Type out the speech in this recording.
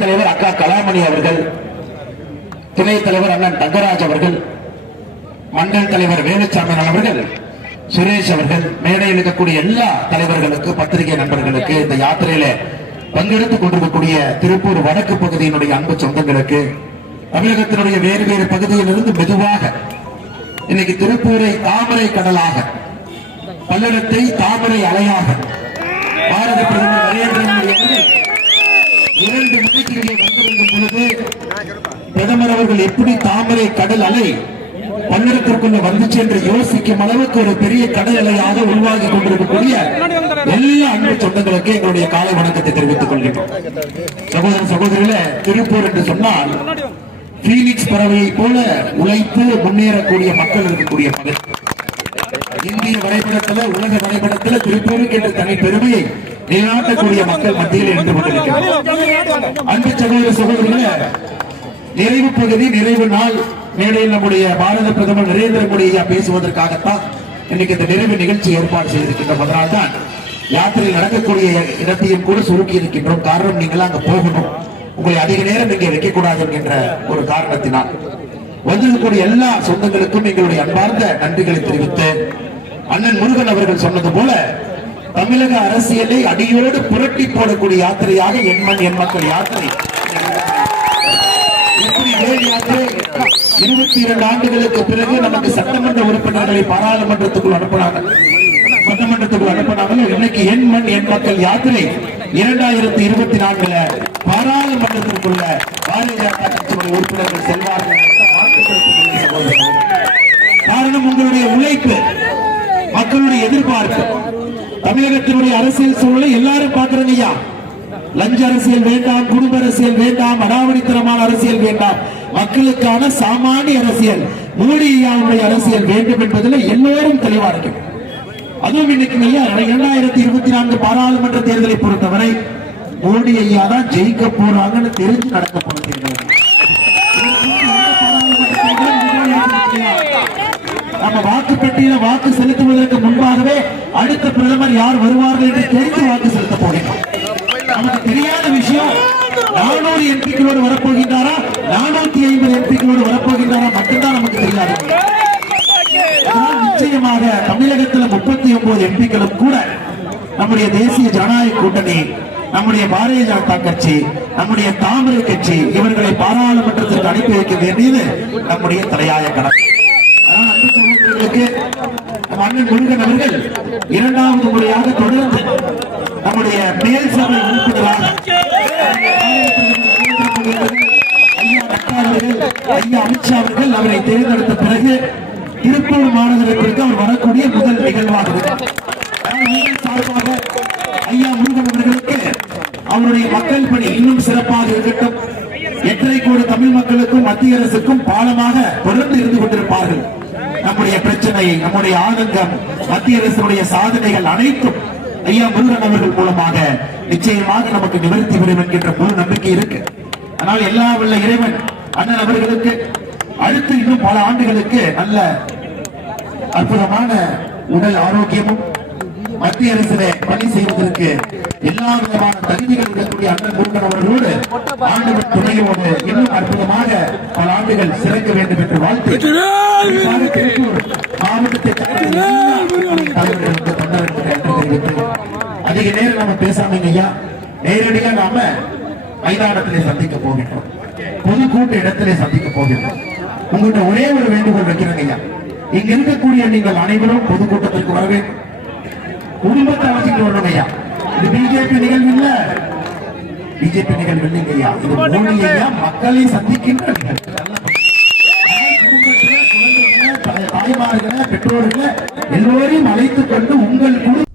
தலைவர் அக்கா கலாமணி அவர்கள் துணைத் தலைவர் அண்ணன் தங்கராஜ் அவர்கள் மண்டல் தலைவர் வேலுச்சாமி அவர்கள் சுரேஷ் அவர்கள் மேடையில் இருக்கக்கூடிய எல்லா தலைவர்களுக்கு பத்திரிகை நண்பர்களுக்கு இந்த யாத்திரையில பங்கெடுத்துக் கொண்டிருக்கக்கூடிய திருப்பூர் வடக்கு பகுதியினுடைய அன்பு சொந்தங்களுக்கு தமிழகத்தினுடைய வேறு வேறு பகுதியிலிருந்து மெதுவாக இன்னைக்கு திருப்பூரை தாமரை கடலாக பல்லடத்தை தாமரை அலையாக பாரத பிரதமர் நரேந்திர மோடி இரண்டு மணிக்கு இங்கே வந்திருக்கும் பொழுது பிரதமர் அவர்கள் எப்படி தாமரை கடல் அலை பல்லடத்திற்குள்ள வந்துச்சு என்று யோசிக்கும் அளவுக்கு ஒரு பெரிய கடல் அலையாக உருவாகி கொண்டிருக்கக்கூடிய எல்லா அன்பு சொந்தங்களுக்கு எங்களுடைய காலை வணக்கத்தை தெரிவித்துக் கொள்கிறோம். சகோதர சகோதரிகளே திருப்பூர் என்று சொன்னால் பீனிக்ஸ் பறவையை போல உழைத்து முன்னேறக்கூடிய மக்கள் இருக்கக்கூடிய பகுதி. இந்திய வரைபடத்துல உலக வரைபடத்துல திருப்பூருக்கு என்று தனி பெருமையை நிலைநாட்டக்கூடிய மக்கள் மத்தியில் இருந்து அன்பு சகோதர சகோதரிகளே நிறைவு பகுதி நிறைவு நாள் மேடையில் நம்முடைய பாரத பிரதமர் நரேந்திர மோடி ஐயா பேசுவதற்காகத்தான் இன்னைக்கு இந்த நிறைவு நிகழ்ச்சி ஏற்பாடு செய்திருக்கின்றோம் அதனால்தான் யாத்திரை நடக்கக்கூடிய இடத்தையும் கூட சுருக்கி இருக்கின்றோம். காரணம் நீங்கள் அங்க போகணும். உங்களை அதிக நேரம் இங்கே வைக்கக்கூடாது என்கின்ற ஒரு காரணத்தினால். வந்திருக்கக்கூடிய எல்லா சொந்தங்களுக்கும் எங்களுடைய அன்பார்ந்த நன்றிகளை தெரிவித்து அண்ணன் முருகன் அவர்கள் சொன்னது போல தமிழக அரசியலை அடியோடு புரட்டி போடக்கூடிய யாத்திரையாக எண்மண் மண் மக்கள் யாத்திரை. இருபத்தி இரண்டு ஆண்டுகளுக்கு பிறகு நமக்கு சட்டமன்ற உறுப்பினர்களை பாராளுமன்றத்துக்குள் அனுப்பினாங்க. சட்டமன்றத்துக்குள் அனுப்பினாங்க. இன்னைக்கு என் மண் என் மக்கள் யாத்திரை இரண்டாயிரத்தி இருபத்தி நான்குல பாராளுமன்றத்திற்குள்ள பாரதிய ஜனதா கட்சியுடைய உறுப்பினர்கள் செல்வார்கள் காரணம் உங்களுடைய உழைப்பு மக்களுடைய எதிர்பார்ப்பு. தமிழகத்தினுடைய அரசியல் சூழலை எல்லாரும் பாக்குறீங்க ஐயா. லஞ்ச அரசியல் வேண்டாம் குடும்ப அரசியல் வேண்டாம் அடாவடித்தனமான அரசியல் வேண்டாம். மக்களுக்கான சாமானிய அரசியல் மோடியாவுடைய அரசியல் வேண்டும் என்பதில் எல்லோரும் தெளிவா இருக்கு அதுவும் இன்னைக்கு ஐயா இரண்டாயிரத்தி இருபத்தி நான்கு பாராளுமன்ற தேர்தலை பொறுத்தவரை மோடி ஐயா தான் ஜெயிக்க போறாங்கன்னு தெரிஞ்சு நடக்க போன தேர்தல் நம்ம வாக்குப்பட்டியல வாக்கு செலுத்துவதற்கு அடுத்த பிரதமர் யார் வருவார்கள் என்று தெரிந்து வாக்கு செலுத்த போகிறோம் நமக்கு தெரியாத விஷயம் நானூறு எம்பிக்களோடு வரப்போகின்றாரா? நானூத்தி ஐம்பது எம்பிக்களோடு வரப்போகின்றாரா? மட்டும்தான் நமக்கு தெரியாது. நிச்சயமாக தமிழகத்தில் முப்பத்தி ஒன்பது எம்பிக்களும் கூட நம்முடைய தேசிய ஜனநாயக கூட்டணி நம்முடைய பாரதிய ஜனதா கட்சி நம்முடைய தாமரை கட்சி இவர்களை பாராளுமன்றத்திற்கு அனுப்பி வைக்க வேண்டியது நம்முடைய தலையாய கடமை ஆனால் முருகன் அவர்கள் இரண்டாவது முறையாக தொடர்ந்து நம்முடைய மேல் சபை உறுப்பினராக ஐயா அமித்ஷா அவர்கள் அவரை தேர்ந்தெடுத்த பிறகு திருப்பூர் மாநகரத்திற்கு அவர் வரக்கூடிய முதல் நிகழ்வாக சார்பாக ஐயா முருகன் அவர்களுக்கு அவருடைய மக்கள் பணி இன்னும் சிறப்பாக இருக்கட்டும். எட்டரை கோடி தமிழ் மக்களுக்கும் மத்திய அரசுக்கும் பாலமாக தொடர்ந்து நம்முடைய பிரச்சனை நம்முடைய ஆதங்கம் மத்திய அரசுடைய சாதனைகள் அனைத்தும் ஐயா முருகன் அவர்கள் மூலமாக நிச்சயமாக நமக்கு நிவர்த்தி பெறும் என்கின்ற முழு நம்பிக்கை இருக்கு. ஆனால் எல்லா உள்ள இறைவன் அண்ணன் அவர்களுக்கு அடுத்து இன்னும் பல ஆண்டுகளுக்கு நல்ல அற்புதமான உடல் ஆரோக்கியமும் மத்திய அரசிலே பணி செய்வதற்கு எல்லா விதமான தகுதிகள் இருக்கக்கூடிய அண்ணன் முருகன் அவர்களோடு ஆண்டவன் துணையோடு இன்னும் அற்புதமாக பல ஆண்டுகள் சிறக்க வேண்டும் என்று வாழ்த்து. மாவட்டத்தை அதிக நேரம் நம்ம பேசாமீங்க ஐயா. நேரடியாக நாம மைதானத்திலே சந்திக்க போகின்றோம். பொதுக்கூட்ட இடத்திலே சந்திக்க போகின்றோம். உங்கள்கிட்ட ஒரே ஒரு வேண்டுகோள் வைக்கிறேங்க ஐயா. இங்க இருக்கக்கூடிய நீங்கள் அனைவரும் பொதுக்கூட்டத்திற்கு வர வேண்டும். குடும்பத்தை அழைச்சிட்டு வரணும் ஐயா. இது பிஜேபி நிகழ்வு இல்ல. பிஜேபி நிகழ்வு இல்லைங்க ஐயா. இது மோடி ஐயா மக்களை சந்திக்கின்ற தாய்மார்களை பெற்றோர்களை எல்லோரையும் அழைத்துக் கொண்டு உங்கள் குடும்ப